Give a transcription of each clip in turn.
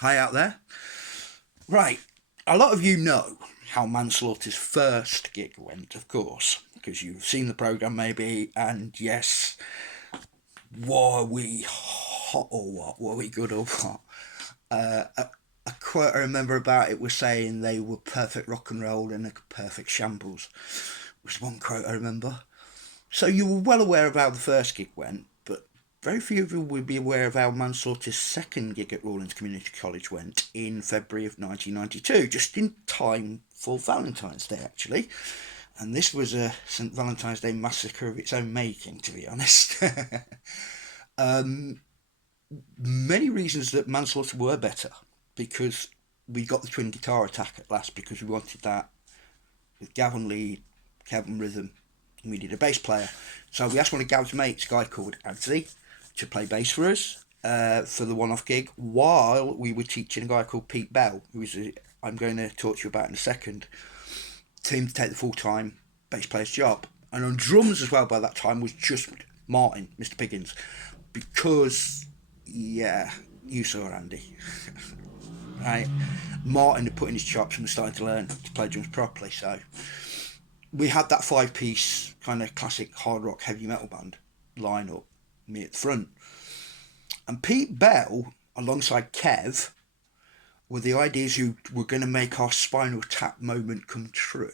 Hi out there. Right, a lot of you know how Manslaughter's first gig went, of course, because you've seen the programme maybe, and yes, were we hot or what? Were we good or what? A quote I remember about it was saying they were perfect rock and roll and a perfect shambles, was one quote I remember. So you were well aware of how the first gig went, but very few of you would be aware of how Manslaughter's second gig at Rawlins Community College went in February of 1992, just in time for Valentine's Day, actually. And this was a St. Valentine's Day massacre of its own making, to be honest. Many reasons that Manslaughter were better, because we got the twin guitar attack at last because we wanted that with Gavin lead, Kevin rhythm, and we needed a bass player. So we asked one of Gav's mates, a guy called Anthony, to play bass for us for the one-off gig, while we were teaching a guy called Pete Bell, I'm going to talk to you about in a second, to him to take the full-time bass player's job. And on drums as well by that time was just Martin, Mr. Piggins, because, yeah, you saw Andy. Right, Martin had put in his chops and was starting to learn to play drums properly, so we had that five-piece kind of classic hard rock heavy metal band line up, me at the front. And Pete Bell, alongside Kev, were the ideas who were going to make our Spinal Tap moment come true.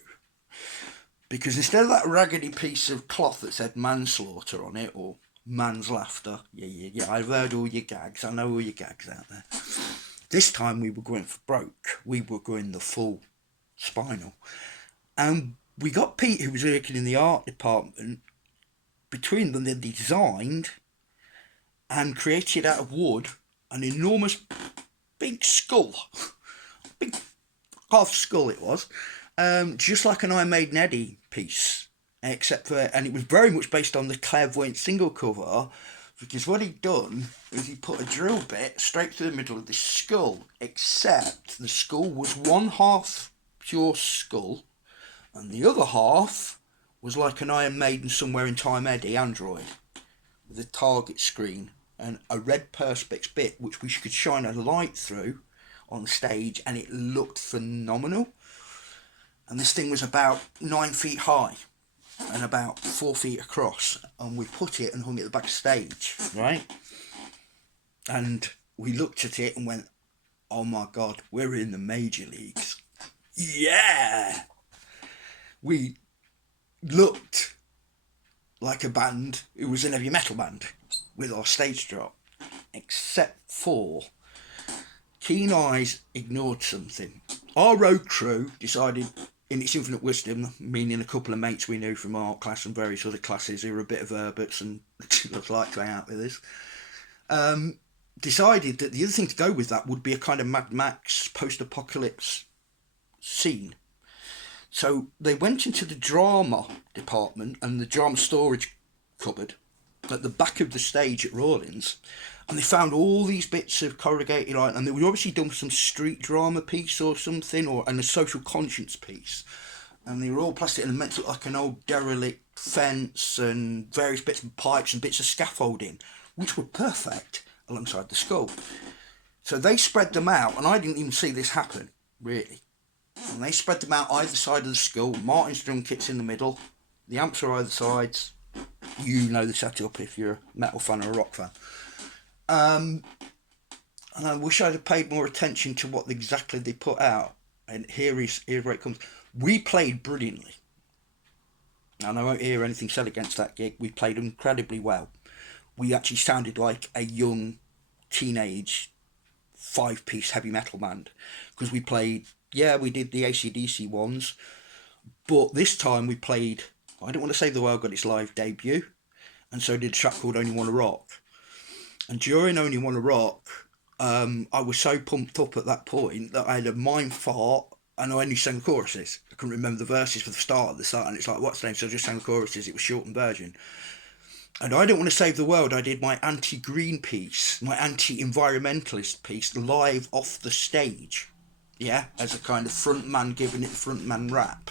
Because instead of that raggedy piece of cloth that said manslaughter on it, or man's laughter, yeah, I've heard all your gags, I know all your gags out there. This time we were going for broke. We were going the full Spinal. And we got Pete, who was working in the art department. Between them, they designed and created out of wood an enormous big skull. Big half skull it was. Just like an Iron Maiden Eddie piece. And it was very much based on the Clairvoyant single cover, because what he'd done is he put a drill bit straight through the middle of this skull, except the skull was one half pure skull, and the other half was like an Iron Maiden Somewhere in Time Eddie android, with a target screen and a red perspex bit which we could shine a light through on stage, and it looked phenomenal. And this thing was about 9 feet high and about 4 feet across, and we put it and hung it at the back stage, right? And we looked at it and went, oh my god, we're in the major leagues. Yeah! We looked like a band who was an heavy metal band with our stage drop, except for keen eyes ignored something. Our road crew decided, in its infinite wisdom, meaning a couple of mates we knew from art class and various other classes who were a bit of herberts and looked like to hang out with us, decided that the other thing to go with that would be a kind of Mad Max post-apocalypse scene. So they went into the drama department and the drama storage cupboard at the back of the stage at Rawlins, and they found all these bits of corrugated iron, and they were obviously done some street drama piece or something, and a social conscience piece, and they were all plastic and meant to look like an old derelict fence and various bits of pipes and bits of scaffolding, which were perfect alongside the skull. So they spread them out, and I didn't even see this happen, really. And they spread them out either side of the skull. Martin's drum kit's in the middle, the amps are either sides. You know the setup if you're a metal fan or a rock fan. And I wish I'd have paid more attention to what exactly they put out. And here's where it comes. We played brilliantly. And I won't hear anything said against that gig. We played incredibly well. We actually sounded like a young teenage 5-piece heavy metal band. Because we played, we did the AC/DC ones. But this time we played, I don't want to say the world got its live debut. And so did a track called Only Wanna Rock. And during Only Wanna Rock, I was so pumped up at that point that I had a mind fart and I only sang the choruses. I couldn't remember the verses for the start, and it's like, what's the name? So I just sang the choruses. It was shortened version. And I Don't Want to Save the World, I did my anti-green piece, my anti-environmentalist piece, live off the stage. Yeah, as a kind of front man giving it the front man rap.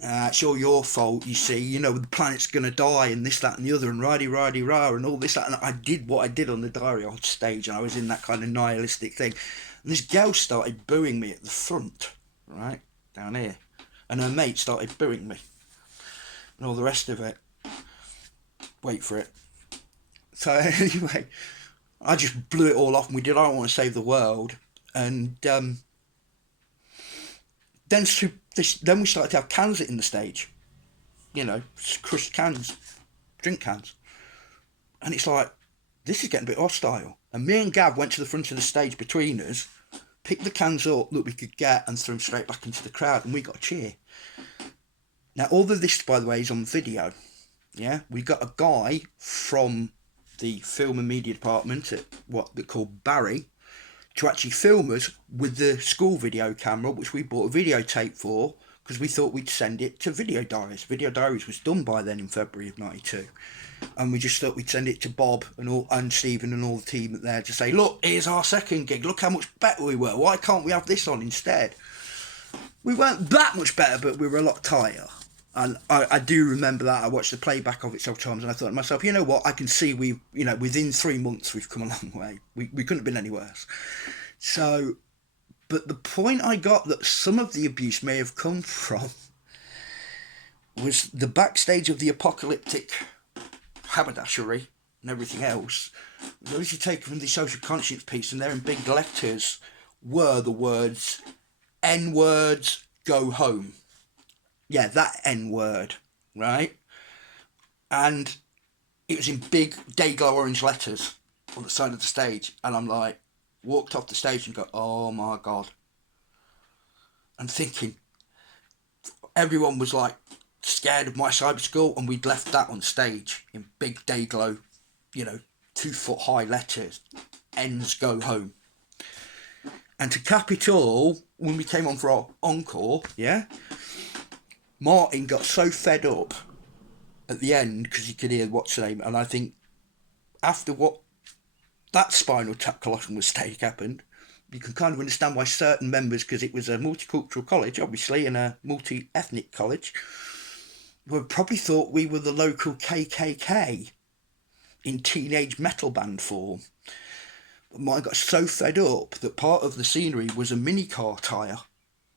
It's all your fault, you see, you know, the planet's going to die and this, that and the other and rah and all this, that. And I did what I did on the diary on stage, and I was in that kind of nihilistic thing. And this girl started booing me at the front, right, down here. And her mate started booing me. And all the rest of it. Wait for it. So anyway, I just blew it all off and we did I Don't Want to Save the World. And then we started to have cans in the stage. You know, crushed cans, drink cans. And it's like, this is getting a bit hostile. And me and Gav went to the front of the stage between us, picked the cans up that we could get and threw them straight back into the crowd, and we got a cheer. Now, all of this, by the way, is on video. Yeah, we got a guy from the film and media department at what they call Barry to actually film us with the school video camera, which we bought a videotape for because we thought we'd send it to Video Diaries. Video Diaries was done by then in February of '92, and we just thought we'd send it to Bob and Stephen and all the team there to say, look, here's our second gig. Look how much better we were. Why can't we have this on instead? We weren't that much better, but we were a lot tighter. And I do remember that. I watched the playback of it several times and I thought to myself, you know what, I can see within 3 months we've come a long way. We couldn't have been any worse. So, but the point I got that some of the abuse may have come from was the backstage of the apocalyptic haberdashery and everything else. Those you take from the social conscience piece, and there in big letters were the words, N-words, go home. Yeah, that N-word, right? And it was in big Dayglow orange letters on the side of the stage. And I'm like, walked off the stage and go, oh my God. I'm thinking, everyone was like scared of my cyber school, and we'd left that on stage in big Dayglow, 2 foot high letters, N's go home. And to cap it all, when we came on for our encore, yeah, Martin got so fed up at the end because he could hear what's her name, and I think after what that Spinal Tap collision mistake happened, you can kind of understand why certain members, because it was a multicultural college, obviously, and a multi-ethnic college, would probably thought we were the local KKK in teenage metal band form. But Martin got so fed up that part of the scenery was a mini car tyre.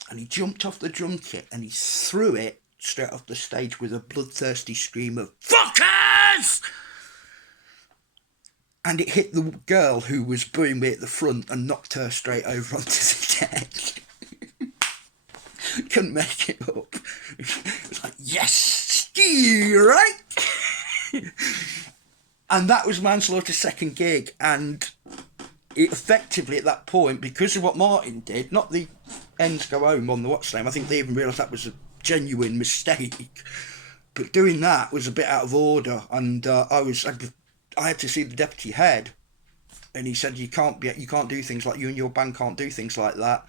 And he jumped off the drum kit and he threw it straight off the stage with a bloodthirsty scream of "Fuckers!" And it hit the girl who was booing me at the front and knocked her straight over onto the deck. Couldn't make it up. It was like, yes, right? And that was Manslaughter's second gig. And it effectively at that point, because of what Martin did, not the Ends go home on the what's name, I think they even realised that was a genuine mistake, but doing that was a bit out of order. And I had to see the deputy head, and he said you can't do things like, you and your band can't do things like that.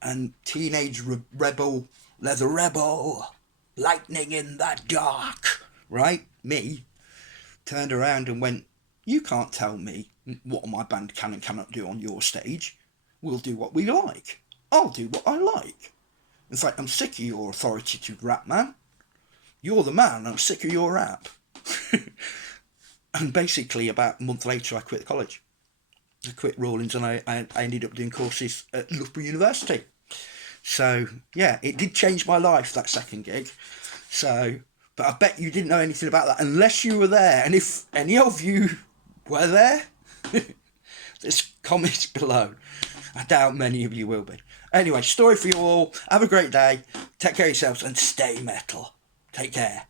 And teenage rebel, leather rebel, lightning in the dark, right, me, turned around and went, you can't tell me what my band can and cannot do on your stage. We'll do what we like. I'll do what I like. In fact, I'm sick of your authoritative rap, man. You're the man, I'm sick of your rap. And basically, about a month later, I quit the college. I quit Rawlins, and I ended up doing courses at Loughborough University. So, yeah, it did change my life, that second gig. So, but I bet you didn't know anything about that unless you were there. And if any of you were there, there's comments below. I doubt many of you will be. Anyway, story for you all. Have a great day. Take care of yourselves and stay metal. Take care.